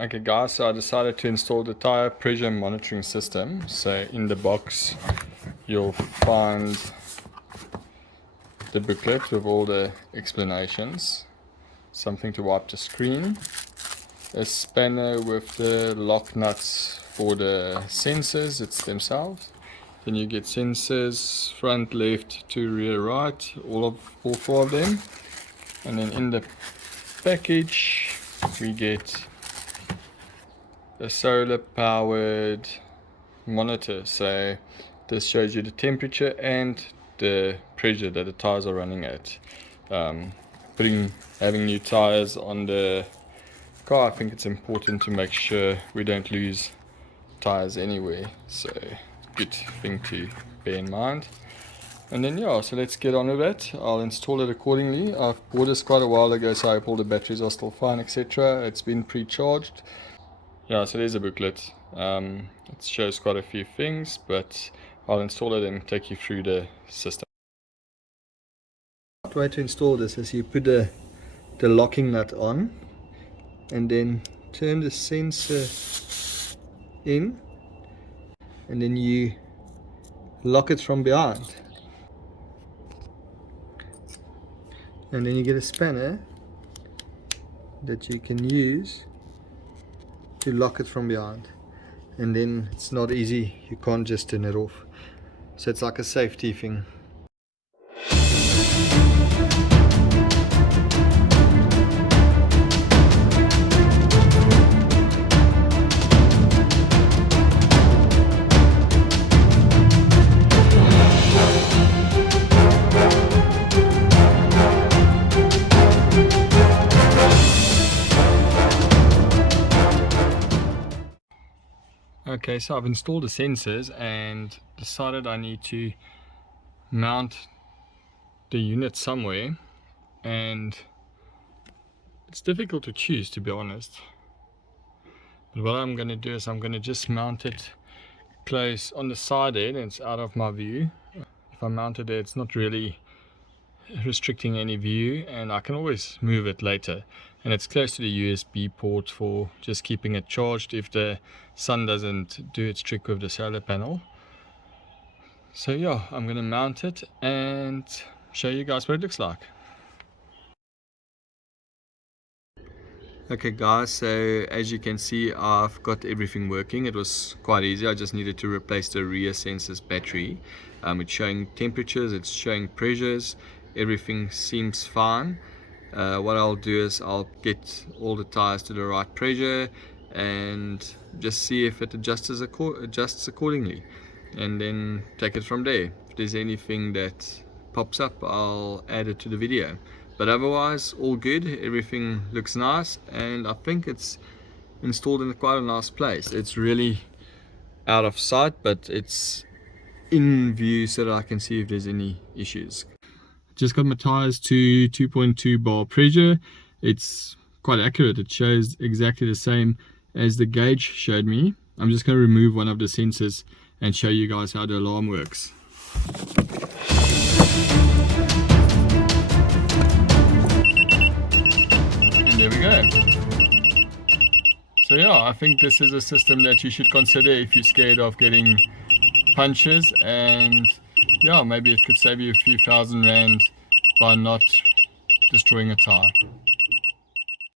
Okay guys, so I decided to install the tire pressure monitoring system. So in the box you'll find the booklet with all the explanations, something to wipe the screen, a spanner with the lock nuts for the sensors themselves. Then you get sensors front, left to rear, right, all four of them. And then in the package we get a solar powered monitor. So this shows you the temperature and the pressure that the tires are running at. Having new tires on the car, I think it's important to make sure we don't lose tires anywhere, so good thing to bear in mind. And then yeah, so let's get on with it. I'll install it accordingly. I've bought this quite a while ago, so I hope all the batteries are still fine, etc. It's been pre-charged. Yeah, so there's a booklet. It shows quite a few things, but I'll install it and take you through the system. The way to install this is you put the locking nut on and then turn the sensor in, and then you lock it from behind, and then you get a spanner that you can use to lock it from behind, and then it's not easy, you can't just turn it off, so it's like a safety thing. Okay, so I've installed the sensors and decided I need to mount the unit somewhere, and it's difficult to choose, to be honest. But what I'm going to do is I'm going to just mount it close on the side there, and it's out of my view. If I mount it there, it's not really restricting any view, and I can always move it later. And it's close to the USB port for just keeping it charged if the sun doesn't do its trick with the solar panel. So yeah, I'm going to mount it and show you guys what it looks like. Okay guys, so as you can see, I've got everything working. It was quite easy. I just needed to replace the rear sensor's battery. It's showing temperatures, it's showing pressures, everything seems fine. What I'll do is I'll get all the tires to the right pressure and just see if it adjusts accordingly, and then take it from there. If there's anything that pops up, I'll add it to the video. But otherwise, all good, everything looks nice, and I think it's installed in quite a nice place. It's really out of sight, but it's in view so that I can see if there's any issues. Just got my tires to 2.2 bar pressure. It's quite accurate. It shows exactly the same as the gauge showed me. I'm just going to remove one of the sensors and show you guys how the alarm works. And there we go. So yeah, I think this is a system that you should consider if you're scared of getting punches, and yeah, maybe it could save you a few thousand rand by not destroying a tire.